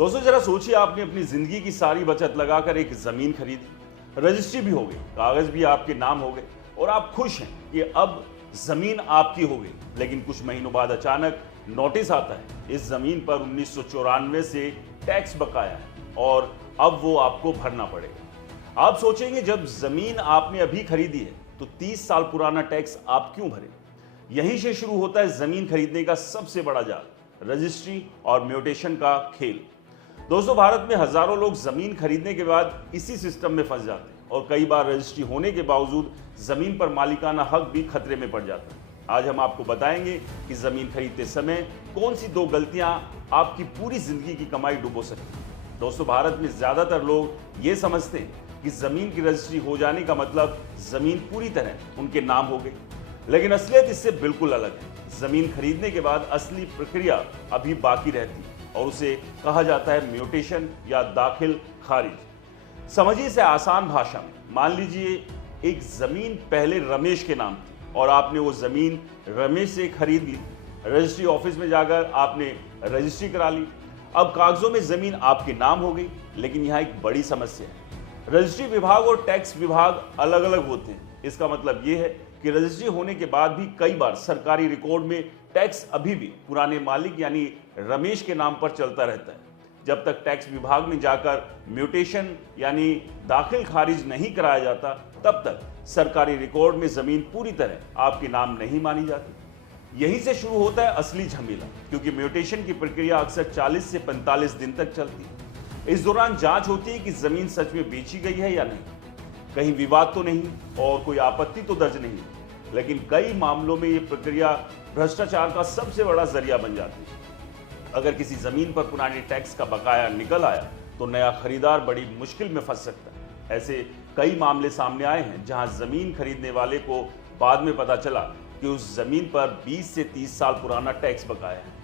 दोस्तों जरा सोचिए, आपने अपनी जिंदगी की सारी बचत लगाकर एक जमीन खरीदी, रजिस्ट्री भी हो गई, कागज भी आपके नाम हो गए और आप खुश हैं कि अब जमीन आपकी हो गई। लेकिन कुछ महीनों बाद अचानक नोटिस आता है, इस जमीन पर 1994 से टैक्स बकाया है और अब वो आपको भरना पड़ेगा। आप सोचेंगे, जब जमीन आपने अभी खरीदी है तो 30 साल पुराना टैक्स आप क्यों भरें? यहीं से शुरू होता है जमीन खरीदने का सबसे बड़ा जाल, रजिस्ट्री और म्यूटेशन का खेल। दोस्तों भारत में हजारों लोग जमीन खरीदने के बाद इसी सिस्टम में फंस जाते हैं और कई बार रजिस्ट्री होने के बावजूद जमीन पर मालिकाना हक भी खतरे में पड़ जाता है। आज हम आपको बताएंगे कि जमीन खरीदते समय कौन सी 2 गलतियां आपकी पूरी जिंदगी की कमाई डुबो सकती हैं। दोस्तों भारत में ज्यादातर लोग ये समझते हैं कि जमीन की रजिस्ट्री हो जाने का मतलब जमीन पूरी तरह उनके नाम हो गई, लेकिन असलियत इससे बिल्कुल अलग है। जमीन खरीदने के बाद असली प्रक्रिया अभी बाकी रहती है और उसे कहा जाता है म्यूटेशन या दाखिल खारिज। समझिए इसे आसान भाषा में, मान लीजिए एक जमीन पहले रमेश के नाम थी और आपने वो जमीन रमेश से खरीद ली। रजिस्ट्री ऑफिस में जाकर आपने रजिस्ट्री करा ली। अब कागजों में जमीन आपके नाम हो गई, लेकिन यहाँ एक बड़ी समस्या है। रजिस्ट्री विभाग और टैक्स विभाग अलग अलग होते हैं। इसका मतलब ये है कि रजिस्ट्री होने के बाद भी कई बार सरकारी रिकॉर्ड में टैक्स अभी भी पुराने मालिक यानी रमेश के नाम पर चलता रहता है। जब तक टैक्स विभाग में जाकर म्यूटेशन यानी दाखिल खारिज नहीं कराया जाता, तब तक सरकारी रिकॉर्ड में जमीन पूरी तरह आपके नाम नहीं मानी जाती। यहीं से शुरू होता है असली झमेला, क्योंकि म्यूटेशन की प्रक्रिया अक्सर 40 से 45 दिन तक चलती है। इस दौरान जांच होती है कि जमीन सच में बेची गई है या नहीं, कहीं विवाद तो नहीं और कोई आपत्ति तो दर्ज नहीं। लेकिन कई मामलों में यह प्रक्रिया भ्रष्टाचार का सबसे बड़ा जरिया बन जाती है। अगर किसी जमीन पर पुराने टैक्स का बकाया निकल आया तो नया खरीदार बड़ी मुश्किल में फंस सकता है। ऐसे कई मामले सामने आए हैं जहां जमीन खरीदने वाले को बाद में पता चला कि उस जमीन पर 20 से 30 साल पुराना टैक्स बकाया है।